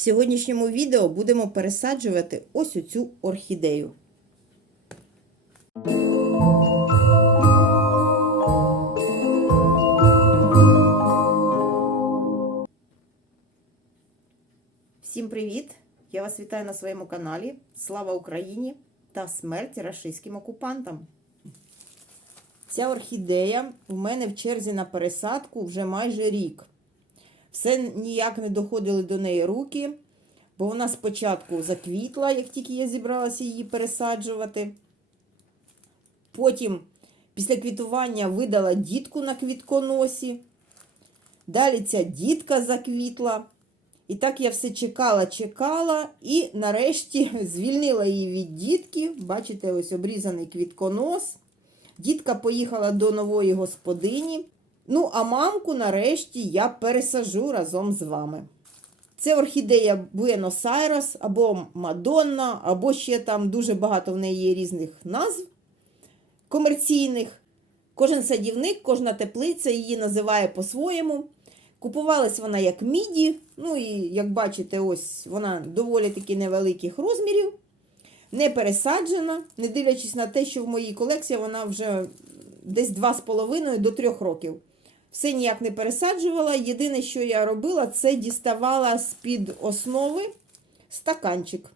сьогоднішньому відео будемо пересаджувати ось оцю орхідею. Всім привіт! Я вас вітаю на своєму каналі. Слава Україні та смерть рашистським окупантам! Ця орхідея у мене в черзі на пересадку вже майже рік. Все ніяк не доходили до неї руки, бо вона спочатку заквітла, як тільки я зібралася її пересаджувати. Потім, після квітування, видала дітку на квітконосі. Далі ця дітка заквітла. І так я все чекала, чекала, і нарешті звільнила її від дітки. Бачите, ось обрізаний квітконос. Дітка поїхала до нової господині. Ну, а мамку нарешті я пересажу разом з вами. Це орхідея Буенос-Айрес або Мадонна, або ще там дуже багато в неї є різних назв комерційних. Кожен садівник, кожна теплиця її називає по-своєму. Купувалась вона як міді, ну і як бачите, ось вона доволі таки невеликих розмірів, не пересаджена, не дивлячись на те, що в моїй колекції вона вже десь 2,5 до 3 років. Все ніяк не пересаджувала. Єдине, що я робила, це діставала з-під основи стаканчик.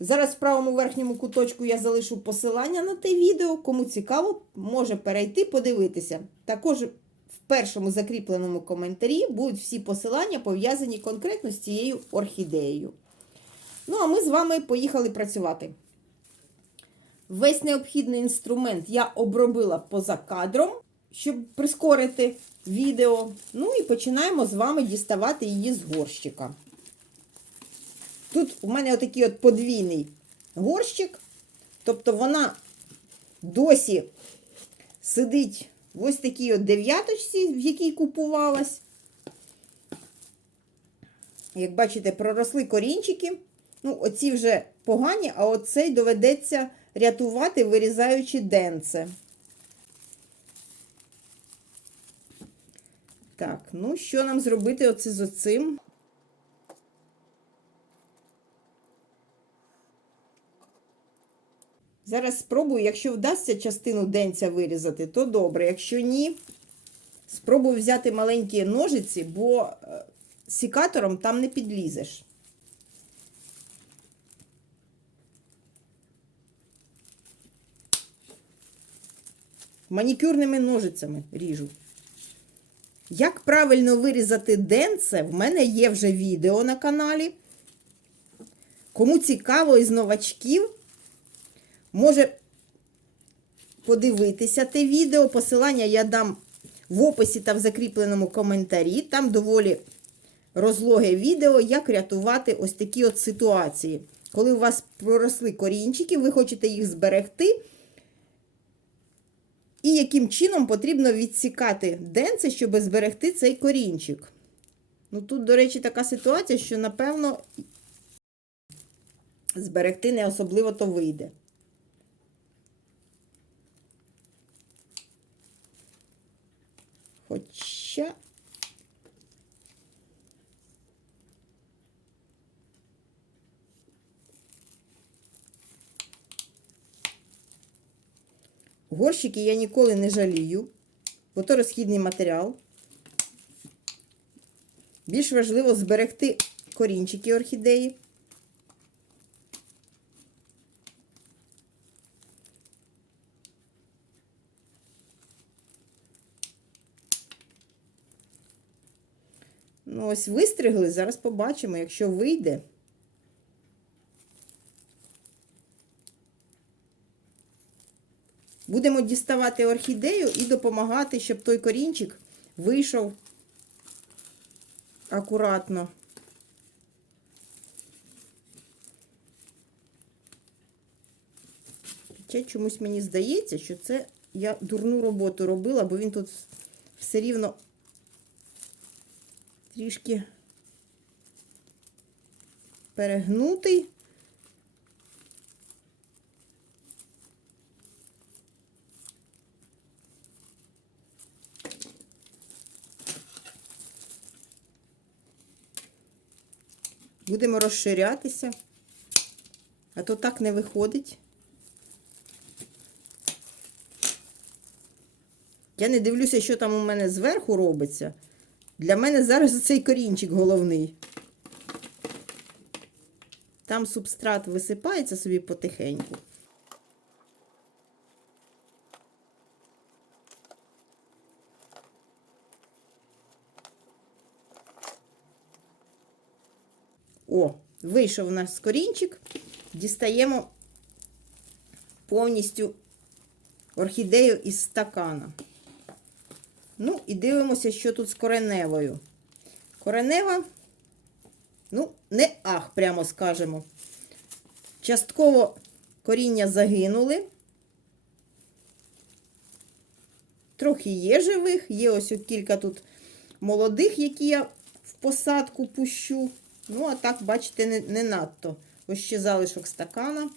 Зараз в правому верхньому куточку я залишу посилання на те відео. Кому цікаво, може перейти, подивитися. Також в першому закріпленому коментарі будуть всі посилання пов'язані конкретно з цією орхідеєю. Ну, а ми з вами поїхали працювати. Весь необхідний інструмент я обробила поза кадром, щоб прискорити відео. Ну і починаємо з вами діставати її з горщика. Тут у мене отакий от подвійний горщик, тобто вона досі сидить в ось такій от дев'яточці, в якій купувалась. Як бачите, проросли корінчики. Ну, оці вже погані, а оцей доведеться рятувати, вирізаючи денце. Так, ну що нам зробити оце з оцим? Зараз спробую, якщо вдасться частину денця вирізати, то добре. Якщо ні, спробую взяти маленькі ножиці, бо е, сікатором там не підлізеш. Манікюрними ножицями ріжу. Як правильно вирізати денце, в мене є вже відео на каналі. Кому цікаво із новачків, може подивитися те відео. Посилання я дам в описі та в закріпленому коментарі. Там доволі розлоге відео, як рятувати ось такі от ситуації. Коли у вас проросли корінчики, ви хочете їх зберегти. І яким чином потрібно відсікати денце, щоб зберегти цей корінчик. Ну, тут, до речі, така ситуація, що, напевно, зберегти не особливо то вийде. Хоча. Горщики я ніколи не жалію, бо то розхідний матеріал. Більш важливо зберегти корінчики орхідеї. Ну, ось вистригли, зараз побачимо, якщо вийде. Будемо діставати орхідею і допомагати, щоб той корінчик вийшов акуратно. Чомусь мені здається, що це я дурну роботу робила, бо він тут все рівно трішки перегнутий. Будемо розширятися. А то так не виходить. Я не дивлюся, що там у мене зверху робиться. Для мене зараз цей корінчик головний. Там субстрат висипається собі потихеньку. О, вийшов у нас корінчик. Дістаємо повністю орхідею із стакана. Ну, і дивимося, що тут з кореневою. Коренева, ну, не ах, прямо скажемо. Частково коріння загинули. Трохи є живих, є ось кілька тут молодих, які я в посадку пущу. Ну, а так, бачите, не, не надто. Ось ще залишок стакана.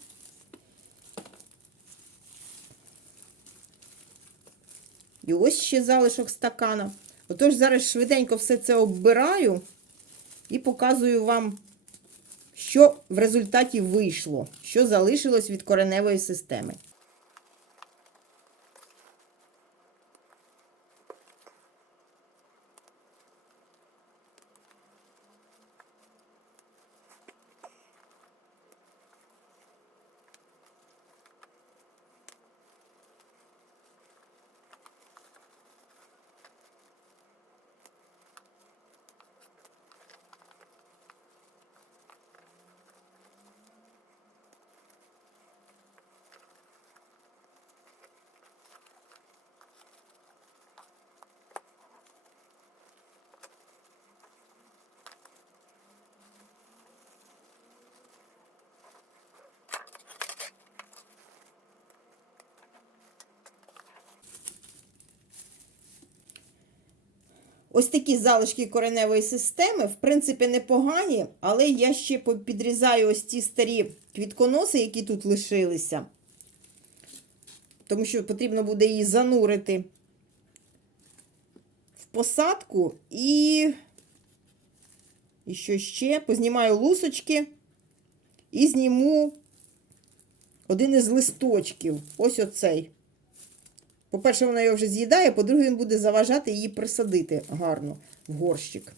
І ось ще залишок стакана. Отож, зараз швиденько все це оббираю і показую вам, що в результаті вийшло, що залишилось від кореневої системи. Ось такі залишки кореневої системи, в принципі, непогані, але я ще підрізаю ось ці старі квітконоси, які тут лишилися. Тому що потрібно буде її занурити в посадку і, і що ще? Познімаю лусочки і зніму один із листочків. Ось оцей. По-перше, вона його вже з'їдає, по-друге, він буде заважати її присадити гарно в горщик.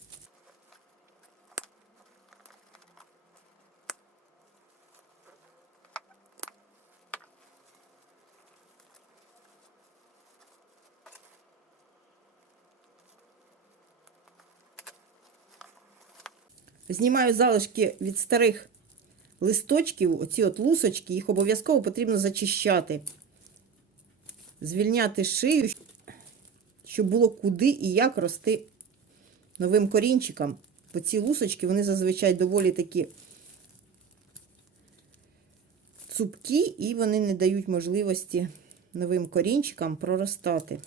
Знімаю залишки від старих листочків, оці от лусочки, їх обов'язково потрібно зачищати звільняти шию, щоб було куди і як рости новим корінчикам. Бо ці лусочки, вони зазвичай доволі такі цупкі, і вони не дають можливості новим корінчикам проростати.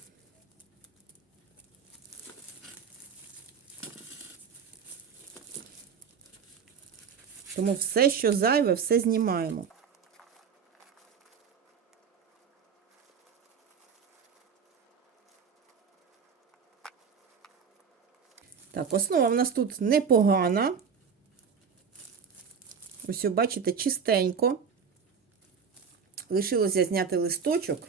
Тому все, що зайве, все знімаємо. Так, основа в нас тут непогана. Ось, бачите, чистенько. Лишилося зняти листочок.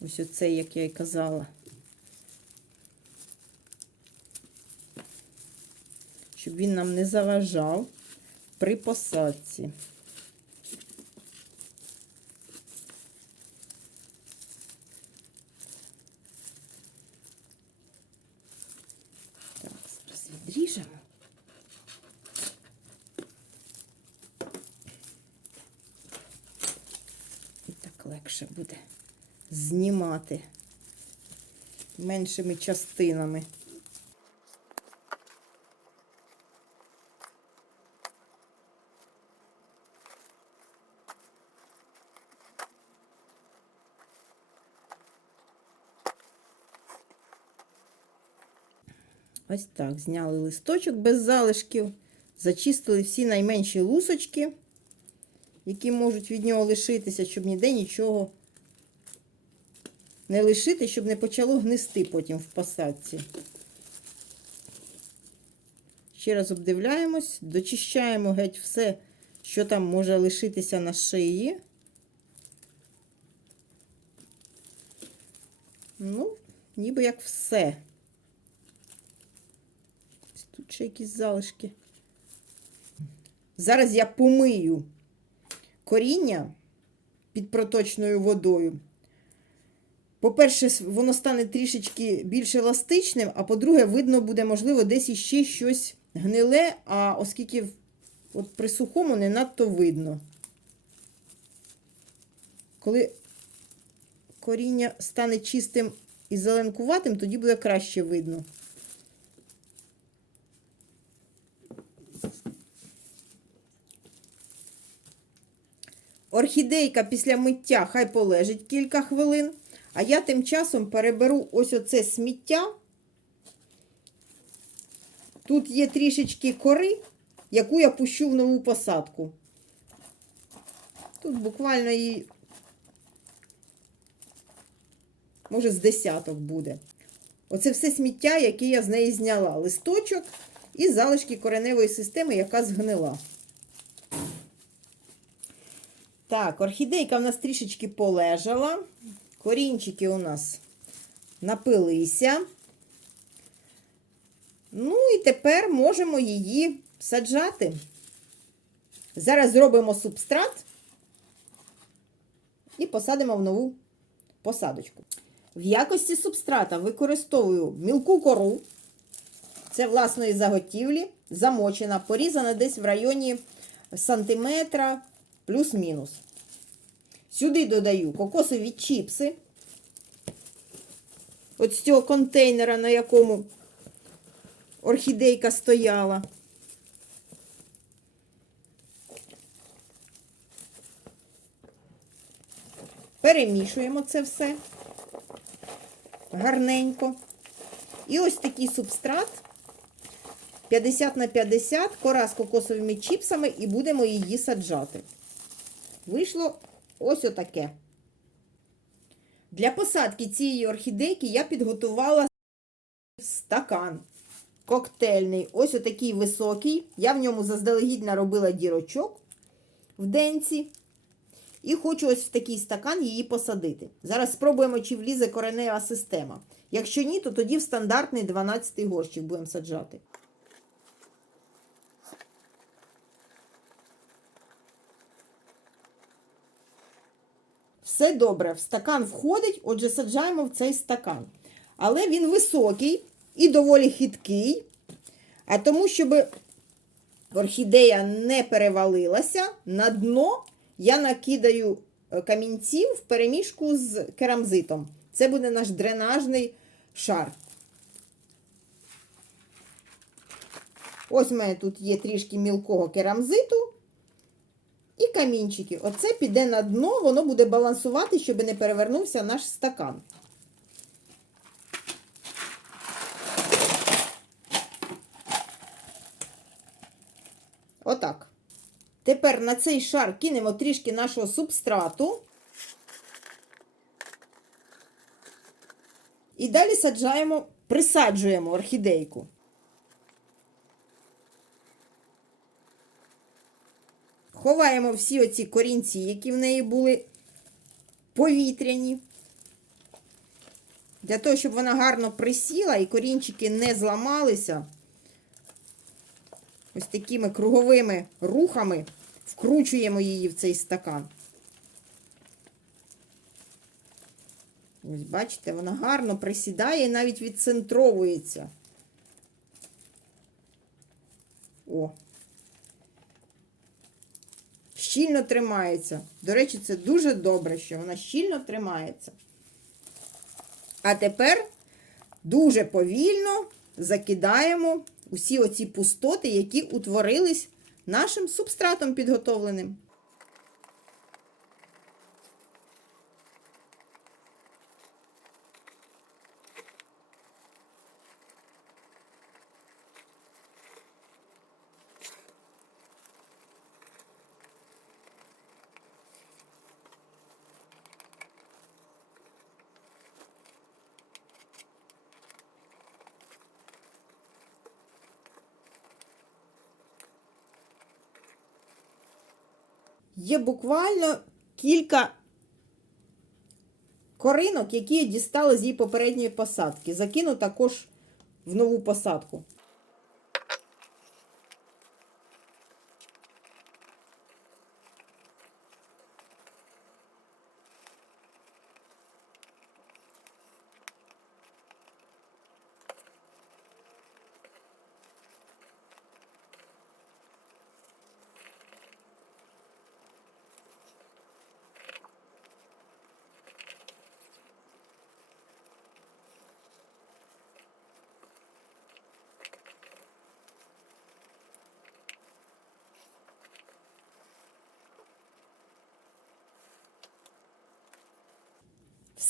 Ось оцей, як я і казала. Щоб він нам не заважав при посадці. Відріжемо. І так легше буде знімати меншими частинами. Ось так, зняли листочок без залишків, зачистили всі найменші лусочки, які можуть від нього лишитися, щоб ніде нічого не лишити, щоб не почало гнисти потім в посадці. Ще раз обдивляємось, дочищаємо геть все, що там може лишитися на шиї. Ну, ніби як все. Ще якісь залишки. Зараз я помию коріння під проточною водою. По-перше, воно стане трішечки більш еластичним, а по-друге, видно буде, можливо, десь іще щось гниле, а оскільки от при сухому не надто видно. Коли коріння стане чистим і зеленкуватим, тоді буде краще видно. Орхідейка після миття хай полежить кілька хвилин, а я тим часом переберу ось оце сміття. Тут є трішечки кори, яку я пущу в нову посадку. Тут буквально її, може, з десяток буде. Оце все сміття, яке я з неї зняла. Листочок і залишки кореневої системи, яка згнила. Так, орхідейка в нас трішечки полежала. Корінчики у нас напилися. Ну і тепер можемо її саджати. Зараз зробимо субстрат і посадимо в нову посадочку. В якості субстрата використовую мілку кору. Це власної заготівлі, замочена, порізана десь в районі сантиметра плюс-мінус. Сюди додаю кокосові чіпси. От з цього контейнера, на якому орхідейка стояла. Перемішуємо це все гарненько. І ось такий субстрат 50 на 50, кора з кокосовими чіпсами, і будемо її саджати. Вийшло ось отаке. Для посадки цієї орхідейки я підготувала стакан коктейльний. Ось отакий високий. Я в ньому заздалегідь наробила дірочок в денці. І хочу ось в такий стакан її посадити. Зараз спробуємо, чи влізе коренева система. Якщо ні, то тоді в стандартний 12-й горщик будемо саджати. Все добре, в стакан входить, отже, саджаємо в цей стакан. Але він високий і доволі хиткий. А тому, щоб орхідея не перевалилася, на дно я накидаю е, камінців в перемішку з керамзитом. Це буде наш дренажний шар. Ось у мене тут є трішки мілкого керамзиту і камінчики. Оце піде на дно, воно буде балансувати, щоб не перевернувся наш стакан. Отак. Тепер на цей шар кинемо трішки нашого субстрату. І далі саджаємо, присаджуємо орхідейку. Ховаємо всі оці корінці, які в неї були повітряні. Для того, щоб вона гарно присіла і корінчики не зламалися. Ось такими круговими рухами вкручуємо її в цей стакан. Ось, бачите, вона гарно присідає і навіть відцентровується. О. Щільно тримається. До речі, це дуже добре, що вона щільно тримається. А тепер дуже повільно закидаємо усі оці пустоти, які утворились нашим субстратом підготовленим. Є буквально кілька коринок, які я дістала з її попередньої посадки. Закину також в нову посадку.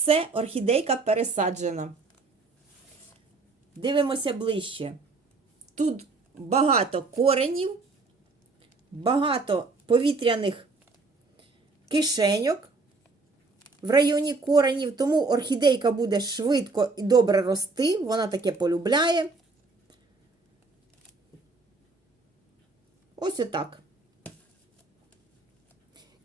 Все, орхідейка пересаджена. Дивимося ближче. Тут багато коренів, багато повітряних кишеньок в районі коренів, тому орхідейка буде швидко і добре рости, вона таке полюбляє. Ось отак.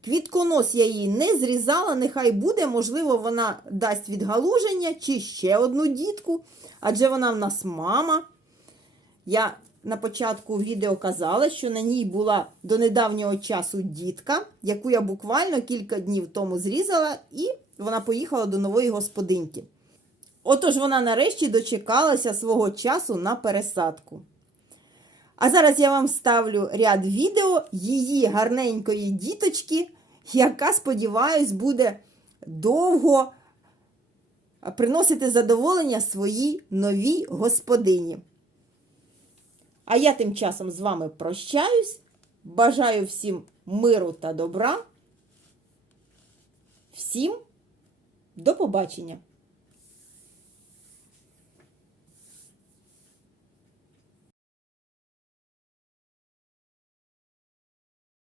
Квітконос я її не зрізала, нехай буде, можливо, вона дасть відгалуження чи ще одну дітку, адже вона в нас мама. Я на початку відео казала, що на ній була до недавнього часу дітка, яку я буквально кілька днів тому зрізала, і вона поїхала до нової господинки. Отож, вона нарешті дочекалася свого часу на пересадку. А зараз я вам ставлю ряд відео її гарненької діточки, яка, сподіваюсь, буде довго приносити задоволення своїй новій господині. А я тим часом з вами прощаюсь. Бажаю всім миру та добра. Всім до побачення!